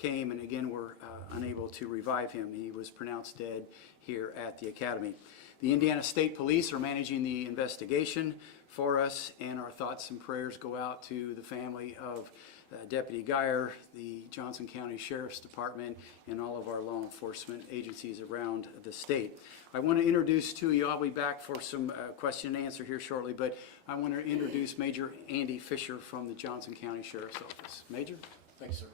came and again were unable to revive him. He was pronounced dead here at the academy. The Indiana State Police are managing the investigation for us, and our thoughts and prayers go out to the family of Deputy Geyer, the Johnson County Sheriff's Department, and all of our law enforcement agencies around the state. I want to introduce to you, I'll be back for some question and answer here shortly, but I want to introduce Major Andy Fisher from the Johnson County Sheriff's Office. Major? Thanks, sir.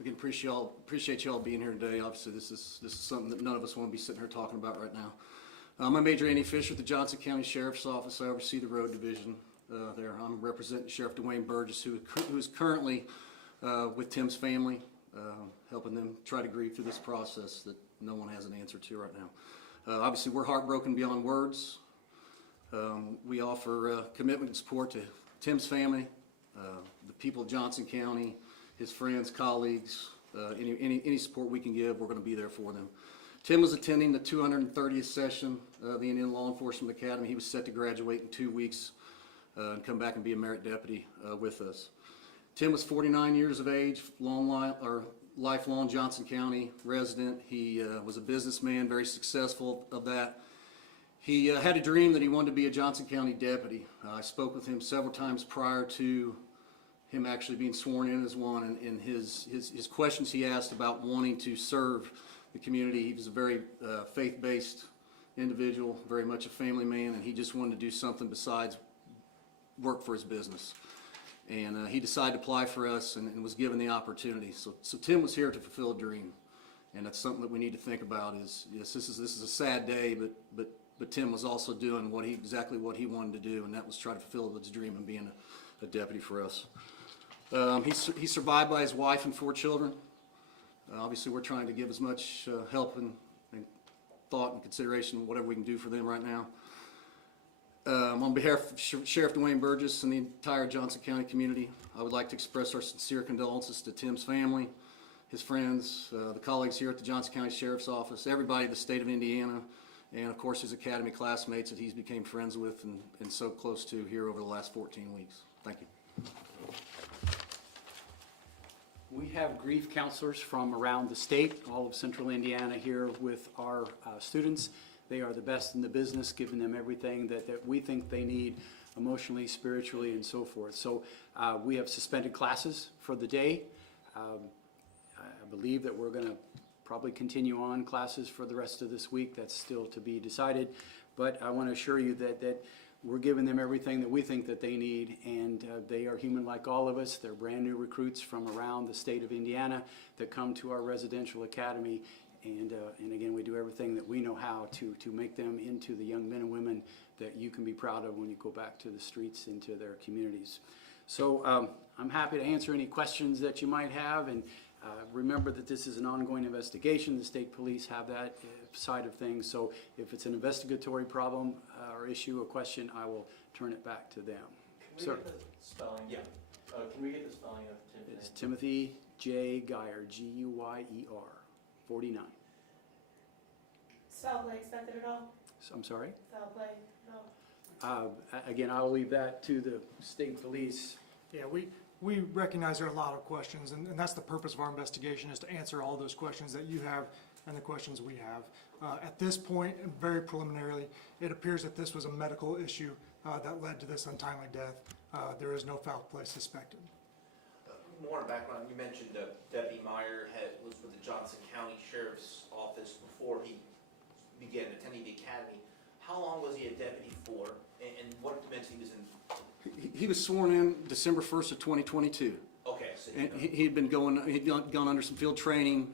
Again, appreciate y'all being here today. Obviously, this is something that none of us want to be sitting here talking about right now. I'm Major Andy Fisher at the Johnson County Sheriff's Office. I oversee the road division there. I'm representing Sheriff Dwayne Burgess, who is currently with Tim's family, helping them try to grieve through this process that no one has an answer to right now. Obviously, we're heartbroken beyond words. We offer commitment and support to Tim's family, the people of Johnson County, his friends, colleagues, any support we can give, we're going to be there for them. Tim was attending the 230th session of the Indiana Law Enforcement Academy. He was set to graduate in 2 weeks and come back and be a merit deputy with us. Tim was 49 years of age, lifelong Johnson County resident. He was a businessman, very successful of that. He had a dream that he wanted to be a Johnson County deputy. I spoke with him several times prior to him actually being sworn in as one, and his questions he asked about wanting to serve the community. He was a very faith-based individual, very much a family man, and he just wanted to do something besides work for his business. And he decided to apply for us and was given the opportunity. So Tim was here to fulfill a dream, and that's something that we need to think about. Is yes, this is a sad day, but Tim was also doing exactly what he wanted to do, and that was try to fulfill his dream and being a deputy for us. He's survived by his wife and 4 children. Obviously, we're trying to give as much help and thought and consideration, whatever we can do for them right now. On behalf of Sheriff Dwayne Burgess and the entire Johnson County community, I would like to express our sincere condolences to Tim's family, his friends, the colleagues here at the Johnson County Sheriff's Office, everybody in the state of Indiana, and of course his academy classmates that he's became friends with and so close to here over the last 14 weeks. Thank you. We have grief counselors from around the state, all of central Indiana here with our students. They are the best in the business, giving them everything that we think they need emotionally, spiritually, and so forth. So we have suspended classes for the day. I believe that we're going to probably continue on classes for the rest of this week. That's still to be decided. But I want to assure you that we're giving them everything that we think that they need, and they are human like all of us. They're brand new recruits from around the state of Indiana that come to our residential academy, and again, we do everything that we know how to make them into the young men and women that you can be proud of when you go back to the streets into their communities. So I'm happy to answer any questions that you might have, and remember that this is an ongoing investigation. The state police have that side of things, so if it's an investigatory problem or issue or question, I will turn it back to them. Can we get the spelling? Yeah. Can we get the spelling of Timothy? It's Timothy J. Geyer, G-U-Y-E-R, 49. Foul play expected at all? I'm sorry? Foul play at all? Again, I'll leave that to the state police. Yeah, we recognize there are a lot of questions, and that's the purpose of our investigation, is to answer all those questions that you have and the questions we have. At this point, and very preliminarily, it appears that this was a medical issue that led to this untimely death. There is no foul play suspected. More background, you mentioned Deputy Meyer was with the Johnson County Sheriff's Office before he began attending the academy. How long was he a deputy for, and what dimension he was in? He was sworn in December 1st of 2022. Okay, so And he'd gone under some field training,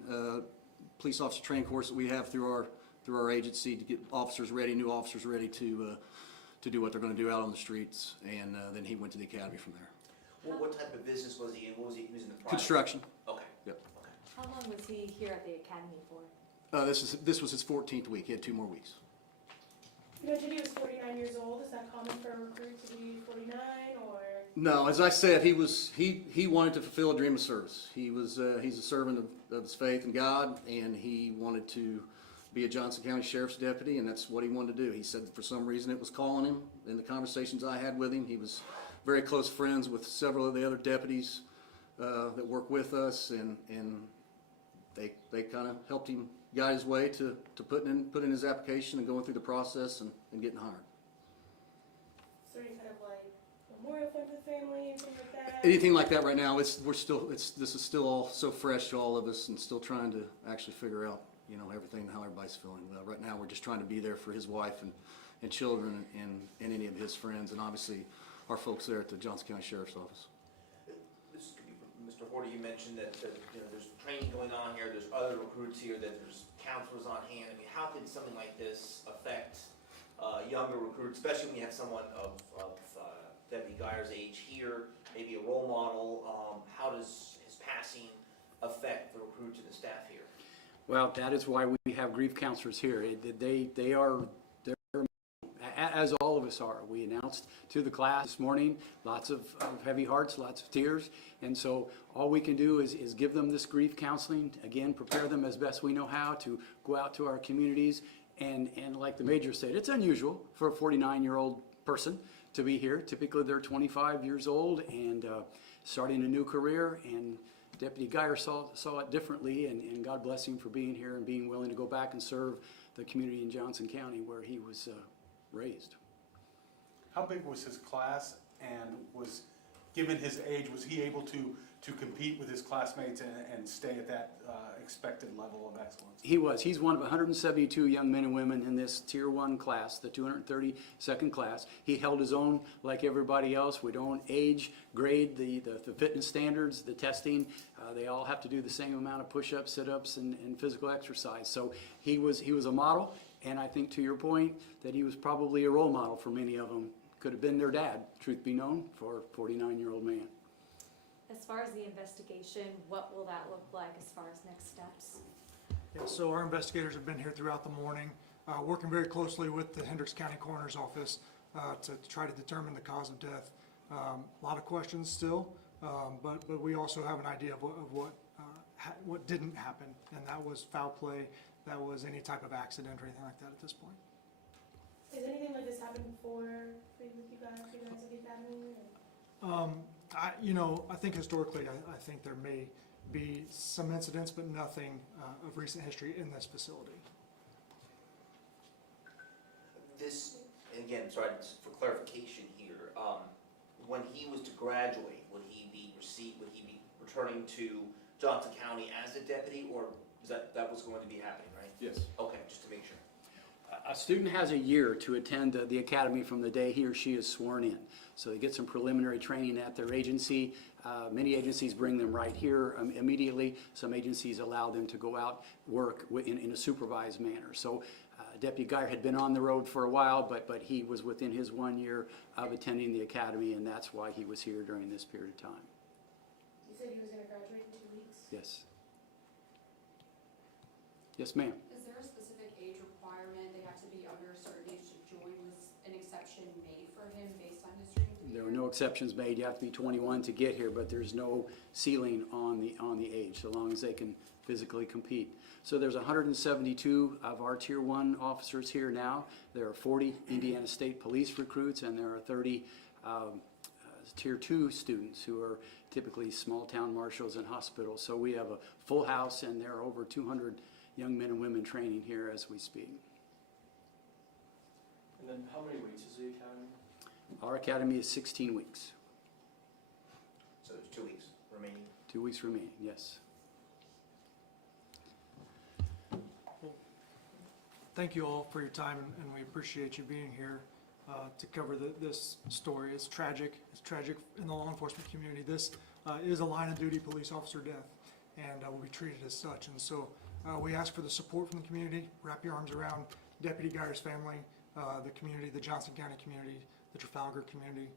police officer training course that we have through our agency to get officers ready, new officers ready to do what they're going to do out on the streets, and then he went to the academy from there. Well, what type of business was he in? What was he was in the private? Construction. Okay. Yep. Okay. How long was he here at the academy for? This was his 14th week. He had 2 more weeks. You mentioned he was 49 years old. Is that common for a recruit to be 49, or? No, as I said, he wanted to fulfill a dream of service. He's a servant of his faith in God, and he wanted to be a Johnson County Sheriff's deputy, and that's what he wanted to do. He said that for some reason it was calling him. In the conversations I had with him, he was very close friends with several of the other deputies that work with us, and they kind of helped him guide his way to put in his application and going through the process and getting hired. Is there any kind of like memorial fund for the family, anything like that? Anything like that right now, this is still all so fresh to all of us, and still trying to actually figure out, everything and how everybody's feeling. Right now, we're just trying to be there for his wife and children and any of his friends, and obviously our folks there at the Johnson County Sheriff's Office. This could be, Mr. Horty, you mentioned that, there's training going on here, there's other recruits here, that there's counselors on hand. I mean, how can something like this affect younger recruits, especially when you have someone of Deputy Geyer's age here, maybe a role model? How does his passing affect the recruits and the staff here? Well, that is why we have grief counselors here. They are, as all of us are. We announced to the class this morning, lots of heavy hearts, lots of tears. And so all we can do is give them this grief counseling, again, prepare them as best we know how to go out to our communities. And like the Major said, it's unusual for a 49-year-old person to be here. Typically, they're 25 years old and starting a new career. And Deputy Geyer saw it differently, and God bless him for being here and being willing to go back and serve the community in Johnson County where he was raised. How big was his class, and was, given his age, was he able to compete with his classmates and stay at that expected level of excellence? He was. He's one of 172 young men and women in this Tier 1 class, the 232nd class. He held his own like everybody else. We don't age grade the fitness standards, the testing. They all have to do the same amount of push-ups, sit-ups, and physical exercise. So he was a model, and I think to your point that he was probably a role model for many of them. Could have been their dad, truth be known, for a 49-year-old man. As far as the investigation, what will that look like as far as next steps? Yeah, so our investigators have been here throughout the morning, working very closely with the Hendricks County Coroner's Office to try to determine the cause of death. A lot of questions still, but we also have an idea of what didn't happen, and that was foul play, that was any type of accident or anything like that at this point. Has anything like this happened before with you guys at the academy? Or? I think historically, I think there may be some incidents, but nothing of recent history in this facility. This, and again, sorry, for clarification here, when he was to graduate, would he be returning to Johnson County as a deputy, or is that was going to be happening, right? Yes. Okay, just to make sure. A student has a year to attend the academy from the day he or she is sworn in. So they get some preliminary training at their agency. Many agencies bring them right here immediately. Some agencies allow them to go out, work in a supervised manner. So Deputy Geyer had been on the road for a while, but he was within his 1 year of attending the academy, and that's why he was here during this period of time. You said he was going to graduate in 2 weeks? Yes. Yes, ma'am. Is there a specific age requirement? They have to be under a certain age to join. Was an exception made for him based on his dream? There were no exceptions made. You have to be 21 to get here, but there's no ceiling on the age, so long as they can physically compete. So there's 172 of our Tier 1 officers here now. There are 40 Indiana State Police recruits, and there are 30 Tier 2 students who are typically small town marshals and hospitals. So we have a full house, and there are over 200 young men and women training here as we speak. And then how many weeks is the academy? Our academy is 16 weeks. So there's 2 weeks remaining. 2 weeks remaining, yes. Thank you all for your time, and we appreciate you being here to cover this story. It's tragic in the law enforcement community. This is a line of duty police officer death, and will be treated as such. And so we ask for the support from the community. Wrap your arms around Deputy Geyer's family, the community, the Johnson County community, the Trafalgar community.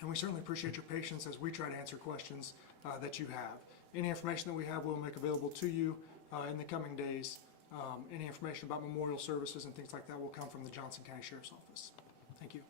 And we certainly appreciate your patience as we try to answer questions that you have. Any information that we have, we'll make available to you in the coming days. Any information about memorial services and things like that will come from the Johnson County Sheriff's Office. Thank you.